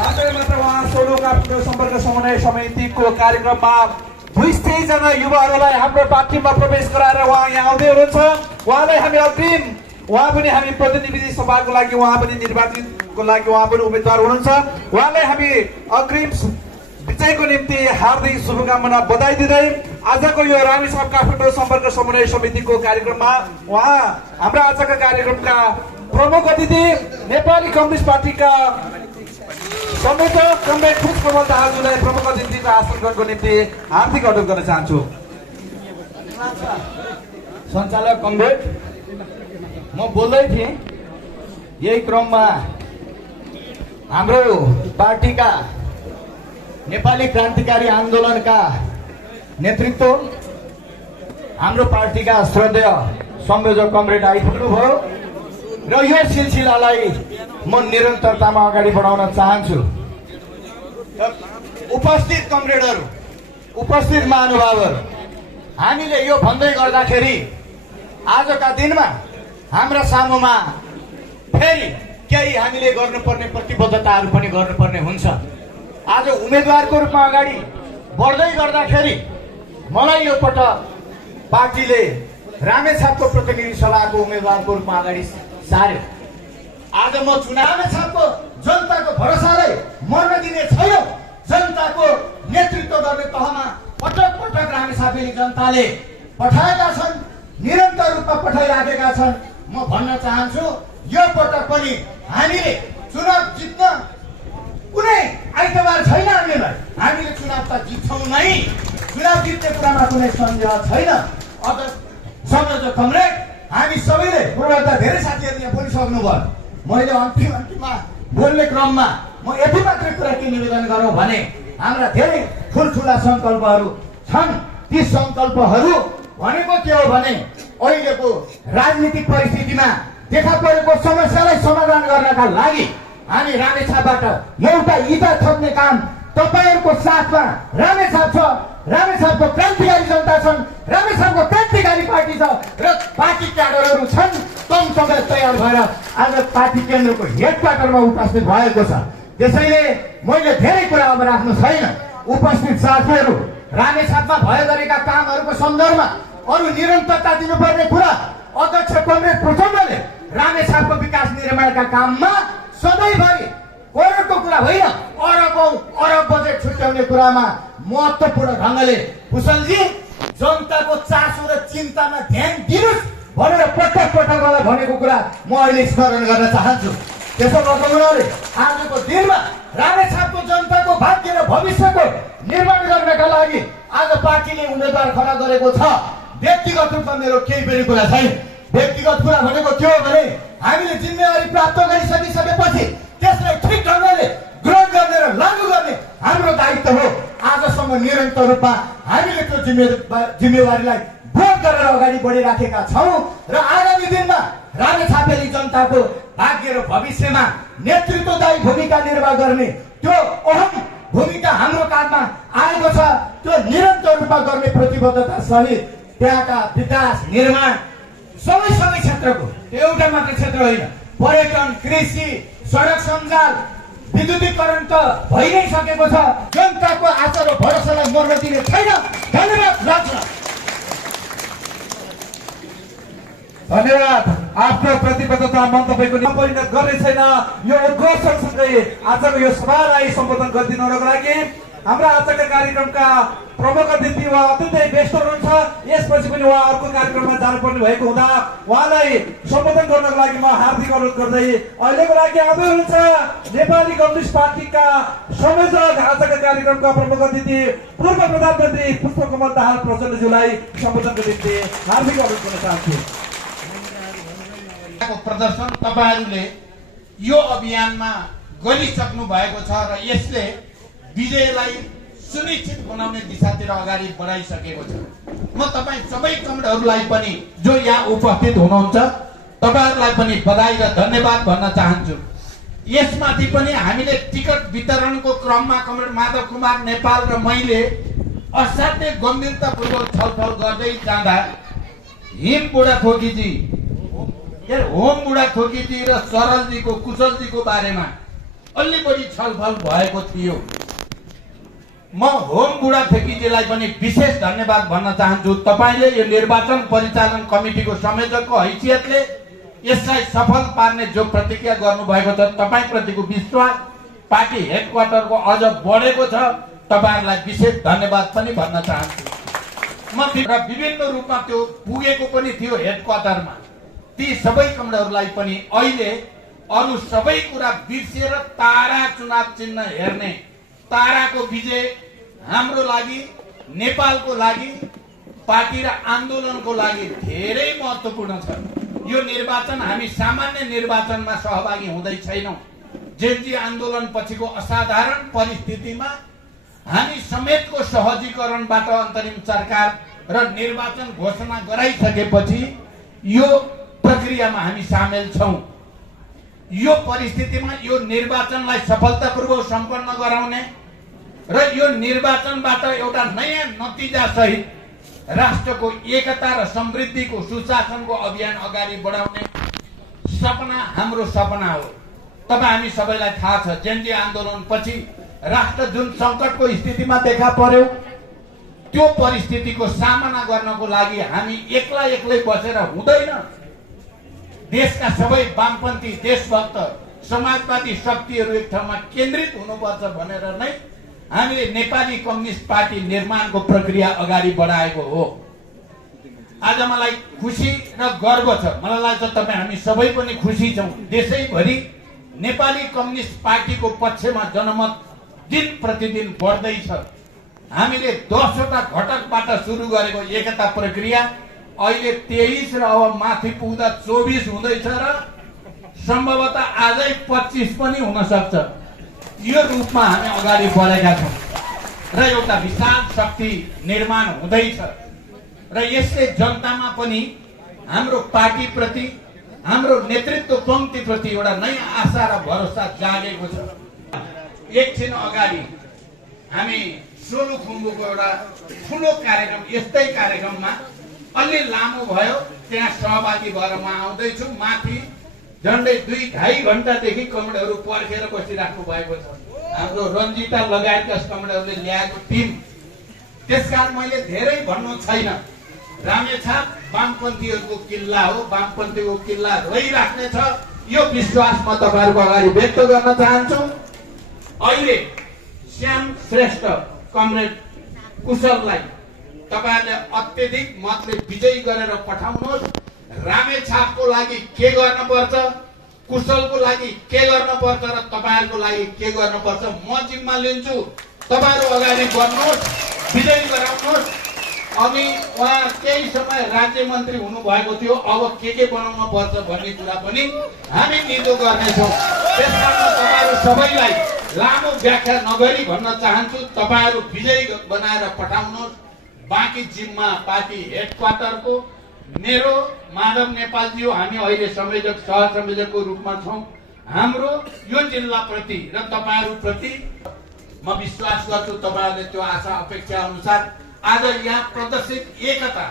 साथै मात्र उहाँ सोलुका सम्पर्क समन्वय समितिको कार्यक्रममा 200 जना युवाहरूलाई हाम्रो पार्टीमा प्रवेश गराएर उहाँ यहाँ आउँदै हुनुहुन्छ। उहाँलाई हामी अग्रिम, उहाँ पनि हामी प्रतिनिधि सभाको लागि, उहाँ पनि निर्वाचितको लागि उहाँ पनि उम्मेदवार हुनुहुन्छ। उहाँलाई हामी अग्रिम विजयको निम्ति हार्दिक शुभकामना बधाई दिँदै आजको यो रामेछाप काठमाडौँ सम्पर्क समन्वय समितिको कार्यक्रममा उहाँ हाम्रा आजका कार्यक्रमका प्रमुख अतिथि नेपाली कम्युनिस्ट पार्टीका संयोजक कमरेड पुष्पकमल दाहालज्यूलाई प्रमुख अतिथिको आसन ग्रहणको निम्ति हार्दिक अनुरोध गर्न चाहन्छु। सञ्चालक कमरेड, म बोल्दै थिएँ, यही क्रममा हाम्रो पार्टीका नेपाली क्रान्तिकारी आन्दोलनका नेतृत्व हाम्रो पार्टीका श्रद्धेय संयोजक कमरेड आइपुग्नुभयो र यो सिलसिलालाई म निरन्तरतामा अगाडि बढाउन चाहन्छु। उपस्थित कमरेडहरू, उपस्थित महानुभावहरू, हामीले यो भन्दै गर्दाखेरि आजका दिनमा हाम्रा सामुमा फेरि केही हामीले गर्नुपर्ने प्रतिबद्धताहरू पनि गर्नुपर्ने हुन्छ। आज उम्मेदवारको रूपमा अगाडि बढ्दै गर्दाखेरि मलाई यो पटक पार्टीले रामेछापको प्रतिनिधि सभाको उम्मेदवारको रूपमा अगाडि सार्यो। आज म रामेछापको जनताको भरोसालाई मर्न दिने छैन। जनताको नेतृत्व गर्ने तहमा पटक पटक रामेछापेली जनताले पठाएका छन्, निरन्तर रूपमा पठाइराखेका छन्। म भन्न चाहन्छु, यो पटक पनि हामीले चुनाव जित्न कुनै आइतबार छैन। हामीले चुनाव त जित्छौँ नै, चुनाव जित्ने कुरामा कुनै सन्देह छैन। अब संयोजक कमरेड, हामी सबैले पूर्वता धेरै साथीहरूले यहाँ बोलिसक्नुभयो। मैले अन्तिममा बोल्ने क्रममा म यति मात्रै कुरा के निवेदन गरौँ भने हाम्रा धेरै ठुल्ठुला सङ्कल्पहरू छन्। ती सङ्कल्पहरू भनेको के हो भने अहिलेको राजनीतिक परिस्थितिमा देखा परेको समस्यालाई समाधान गर्नका लागि हामी रामेछापबाट एउटा इँटा थप्ने काम तपाईहरूको साथमा रामेछाप छ। रामेछापको क्रान्तिकारी जनता छन्, रामेछापको क्रान्तिकारी पार्टी छ र पार्टी क्याडरहरू छन्। कम समय तयार भएर आज पार्टी केन्द्रको हेडक्वार्टरमा उपस्थित भएको छ। त्यसैले मैले धेरै कुरा अब राख्नु छैन। उपस्थित साथीहरू, रामेछापमा भए गरेका कामहरूको सन्दर्भमा अरू निरन्तरता दिनुपर्ने कुरा अध्यक्ष कमरेड प्रचण्डले रामेछापको विकास निर्माणका काममा सधैँभरि करोडको कुरा होइन, अरब बजेट छुट्याउने कुरामा महत्त्वपूर्ण ढङ्गले कुशलजी जनताको चासो र चिन्तामा ध्यान दिनुहोस् भनेर पटक पटक मलाई भनेको कुरा म अहिले स्मरण गर्न चाहन्छु। त्यसो गर्दा उनीहरूले आजको दिनमा रामेछापको जनताको भाग्य र भविष्यको निर्माण गर्नका लागि आज पार्टीले उम्मेदवार खडा गरेको छ। व्यक्तिगत रूपमा मेरो केही पनि कुरा छैन। व्यक्तिगत कुरा भनेको के हो भने हामीले जिम्मेवारी प्राप्त गरिसकेपछि त्यसलाई ठिक ढङ्गले ग्रहण गर्ने र लागू गर्ने हाम्रो दायित्व हो। आजसम्म निरन्तर रूपमा हामीले त्यो जिम्मेवारीलाई बोध गरेर अगाडि बढिराखेका छौँ र आगामी दिनमा रामेछापेली जनताको भाग्य र भविष्यमा नेतृत्वदायी भूमिका निर्वाह गर्ने त्यो अहम भूमिका हाम्रो काँधमा आएको छ। त्यो निरन्तर रूपमा गर्ने प्रतिबद्धता सहित त्यहाँका विकास निर्माण सबै क्षेत्रको, एउटा मात्र क्षेत्र होइन, पर्यटन, कृषि, सडक सञ्जाल, विद्युतीकरण त भइ नै सकेको छ। जनताको आशा र भरोसालाई मर्न दिने छैन। धन्यवाद। धन्यवाद। आफ्नो प्रतिबद्धता मन्तव्यको परिणत गर्ने छैन। यो उद्घोषणसँगै आजको यो सभालाई सम्बोधन गरिदिनुको लागि हाम्रा आजका कार्यक्रमका प्रमुख अतिथि उहाँ अत्यन्तै व्यस्त हुनुहुन्छ। यसपछि पनि उहाँ अर्को कार्यक्रममा जानुपर्ने भएको हुँदा उहाँलाई सम्बोधन गर्नको लागि म हार्दिक अनुरोध गर्दै अहिलेको लागि आउँदै हुनुहुन्छ नेपाली कम्युनिस्ट पार्टीका संयोजक आजका कार्यक्रमका प्रमुख अतिथि पूर्व प्रधानमन्त्री पुष्पकमल दाहाल प्रचण्डज्यूलाई सम्बोधनको निम्ति हार्दिक अनुरोध गर्न चाहन्छु। प्रदर्शन तपाईहरूले यो अभियानमा गरिसक्नु भएको छ र यसले विजयलाई सुनिश्चित बनाउने दिशातिर अगाडि बढाइसकेको छ। म तपाईँ सबै कमरेडहरूलाई पनि जो यहाँ उपस्थित हुनुहुन्छ तपाईहरूलाई पनि बधाई र धन्यवाद भन्न चाहन्छु। यसमाथि पनि हामीले टिकट वितरणको क्रममा कमरेड माधव कुमार नेपाल र मैले असाध्यै गम्भीरतापूर्वक छलफल गर्दै जाँदा हिम बुढाथोकीजी र सरलजीको कुशलजीको बारेमा अलि बढी छलफल भएको थियो। म होम बुढा ठेकीजीलाई पनि विशेष धन्यवाद भन्न चाहन्छु। तपाईले यो निर्वाचन परिचालन कमिटीको संयोजकको हैसियतले यसलाई सफल पार्ने जो प्रतिज्ञा गर्नुभएको छ, तपाईप्रतिको विश्वास पार्टी हेडक्वार्टरको अझ बढेको छ। तपाईहरुलाई विशेष धन्यवाद पनि भन्न चाहन्छु। म विभिन्न रूपमा त्यो पुगेको पनि थियो हेडक्वार्टरमा। ती सबै कमरेडहरूलाई पनि अहिले अरु सबै कुरा बिर्सेर तारा चुनाव चिन्ह हेर्ने, ताराको विजय हाम्रो लागि, नेपालको लागि, पार्टी र आन्दोलनको लागि धेरै महत्त्वपूर्ण छ। यो निर्वाचन हामी सामान्य निर्वाचनमा सहभागी हुँदै छैनौं। जेन्जी आन्दोलन पछिको असाधारण परिस्थितिमा हामी समेतको सहजीकरणबाट अन्तरिम सरकार र निर्वाचन घोषणा गराइसकेपछि यो प्रक्रियामा हामी सामेल छौं। यो परिस्थितिमा यो निर्वाचनलाई सफलतापूर्वक सम्पन्न गराउने र यो निर्वाचनबाट एउटा नयाँ नतिजा सहित राष्ट्रको एकता र समृद्धिको सुशासनको अभियान अगाडि बढाउने सपना हाम्रो सपना हो। तपाईं हामी सबैलाई थाहा छ, जेन्जी आन्दोलनपछि राष्ट्र जुन संकटको स्थितिमा देखा पर्यो, त्यो परिस्थितिको सामना गर्नको लागि हामी एक्लै बसेर हुँदैन। देशका सबै वामपन्थी, देशभक्त, समाजवादी शक्तिहरू एक ठाउँमा केन्द्रित हुनुपर्छ भनेर नै हामीले नेपाली कम्युनिस्ट पार्टी निर्माणको प्रक्रिया अगाडि बढाएको हो। आज मलाई खुसी र गर्व छ। मलाई लाग्छ तपाईं हामी सबै पनि खुसी छौं। देशैभरि नेपाली कम्युनिस्ट पार्टीको पक्षमा जनमत दिन प्रतिदिन बढ्दैछ। हामीले 10 वटा घटकबाट सुरु गरेको एकता प्रक्रिया अहिले 23 र अब माथि पुग्दा 24 हुँदैछ र सम्भवतः आजै 25 पनि हुन सक्छ। यो रूपमा हामी अगाडि बढेका छौं र एउटा विशाल शक्ति निर्माण हुँदैछ र यसले जनतामा पनि हाम्रो पार्टी प्रति, हाम्रो नेतृत्व पंक्ति प्रति एउटा नयाँ आशा र भरोसा जागेको छ। एकछिन अगाडि हामी सोलुखुम्बुको एउटा ठुलो कार्यक्रम, यस्तै कार्यक्रममा अलि लामो भयो, त्यहाँ सहभागी भएर म आउँदैछु। माथि झन्डै 2-2.5 घण्टादेखि कमरेडहरू पर्खेर बसिराख्नु भएको छ। हाम्रो रञ्जिता लगायतका कमरेडहरूले ल्याएको टिम। त्यसकारण मैले धेरै भन्नु छैन। रामेछाप वामपन्थीहरूको किल्ला हो, वामपन्थीको किल्ला रहिराख्ने छ, यो विश्वास म तपाईहरुको अगाडि व्यक्त गर्न चाहन्छु। अहिले श्याम श्रेष्ठ कमरेड कुशललाई तपाईहरुले अत्यधिक मतले विजयी गरेर पठाउनुहोस्। रामेछापको लागि के गर्न पर्छ, कुशलको लागि के गर्न पर्छ र तपाईहरुको लागि के गर्न पर्छ म जिम्मा लिन्छु। तपाईहरु अगाडि बढ्नुहोस्, विजयी गराउनुहोस्। अनि उहाँ केही समय राज्य मन्त्री हुनु भएको थियो, अब के बनाउन पर्छ भन्ने कुरा पनि हामी निदो गर्नेछौँ। त्यसकारण तपाईहरु सबैलाई लामो व्याख्या नगरी भन्न चाहन्छु, तपाईहरु विजयी बनाएर पठाउनुहोस्। बाँकी जिम्मा पार्टी हेडक्वार्टरको मेरो माधव नेपालजी हो। हामी अहिले संयोजक, सहसंयोजकको रूपमा छौं। हाम्रो यो जिल्लाप्रति र तपाईहरुप्रति म विश्वास गर्छु तपाईहरुले त्यो आशा अपेक्षा अनुसार आज यहाँ प्रदर्शित एकता,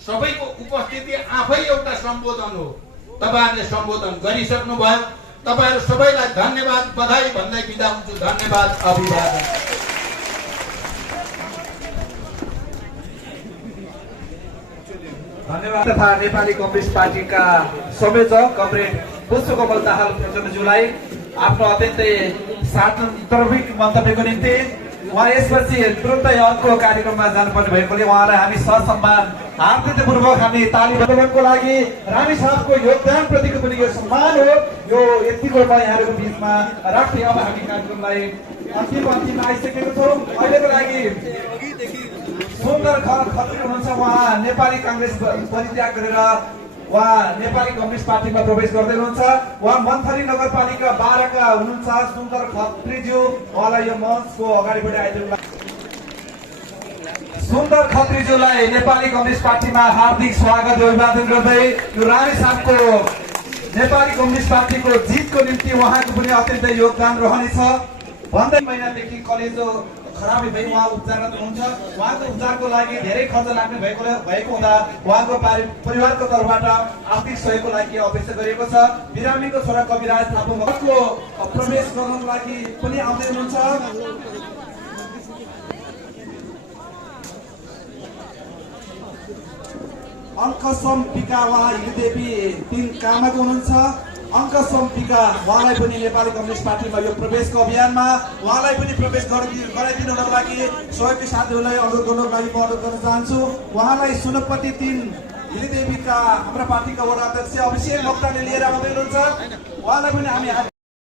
सबैको उपस्थिति आफै एउटा सम्बोधन हो। तपाईहरुले सम्बोधन गरिसक्नु भयो। तपाईहरु सबैलाई धन्यवाद, बधाई भन्दै बिदा हुन्छु। धन्यवाद, अभिवादन। धन्यवाद। तथा नेपाली कम्युनिस्ट पार्टीका संयोजक कमरेड पुष्पकमल दाहाल प्रचण्डज्यूलाई आफ्नो अत्यन्तै सार्वजनिक मन्तव्यको निम्ति उहाँ यसपछि तुरुन्तै अर्को कार्यक्रममा जानुपर्ने भएकोले उहाँलाई हामी ससम्मान हार्दिकपूर्वक हामी ताली बजाउनको लागि रामेछापको योगदान प्रतिको पनि यो सम्मान हो। यो यतिको यहाँहरूको बिचमा राख्दै अब हामी कार्यक्रमलाई अन्तिम आइसकेको छौँ। अहिलेको लागि सुन्दर खत्री हुनुहुन्छ। उहाँ नेपाली कांग्रेस परित्याग गरेर उहाँ नेपाली कम्युनिस्ट पार्टीमा प्रवेश गर्दै हुनुहुन्छ। उहाँ मन्थली नगरपालिका 12 का हुनुहुन्छ। सुन्दर खत्रीज्यू, उहाँलाई यो मञ्चको अगाडिबाट आइदिनु। सुन्दर खत्रीज्यूलाई नेपाली कम्युनिस्ट पार्टीमा हार्दिक स्वागत अभिवादन गर्दै यो रामेछापको नेपाली कम्युनिस्ट पार्टीको जितको निम्ति उहाँको पनि अत्यन्तै योगदान रहनेछ भन्दै महिनादेखि कलेजो खराबी भई उहाँ उपचाररत हुनुहुन्छ। उहाँको उपचारको लागि धेरै खर्च लाग्ने भएको हुँदा उहाँको परिवारको तर्फबाट आर्थिक सहयोगको लागि अपेक्षा गरिएको छ। बिरामीको छोरा कविराज थापाको प्रवेश गर्नको लागि पनि आउँदै हुनुहुन्छ। अङ्कसम पिका उहाँ हिलदेवी 3 कामको हुनुहुन्छ। अङ्कसम पिका उहाँलाई पनि नेपाली कम्युनिस्ट पार्टीमा यो प्रवेशको अभियानमा उहाँलाई पनि प्रवेश गराइदिनुको लागि सहयोगी साथीहरूलाई अनुरोध गर्नको लागि म अनुरोध गर्न चाहन्छु। उहाँलाई सुनपति 3 हिलदेवीका हाम्रा पार्टीका वडा अध्यक्ष अभिषेक मोक्तानले लिएर आउँदै हुनुहुन्छ। उहाँलाई पनि हामी